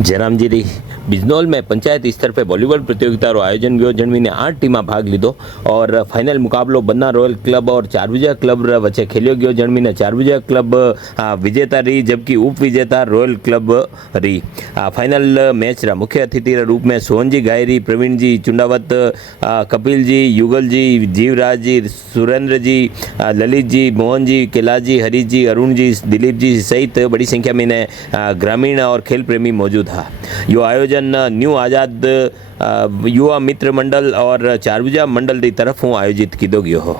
जरामजीरी बिजनौल में पंचायत स्तर पर वॉलीबॉल प्रतियोगिता आयोजन गयो जणवीने 8 टीम भाग लीधो और फाइनल मुकाबलो बन्ना रॉयल क्लब और चारभुजा क्लब वच्चे खेलियो गयो जणवीने चारभुजा क्लब विजेता रही जबकि उप विजेता रॉयल क्लब रही। फाइनल मैच रा मुख्य अतिथि रूप में सोहन जी गायरी, प्रवीण जी चुंडावत, कपिल जी, युगल जी, जीवराज जी, सुरेंद्र जी, ललित जी, मोहन जी, कैलाश जी, हरीश जी, अरुण जी, दिलीप जी सहित बड़ी संख्या में ग्रामीण और खेल प्रेमी मौजूद था। यो आयोजन न्यू आज़ाद युवा मित्र मंडल और चारभुजा मंडल की तरफ आयोजित किया गया हो।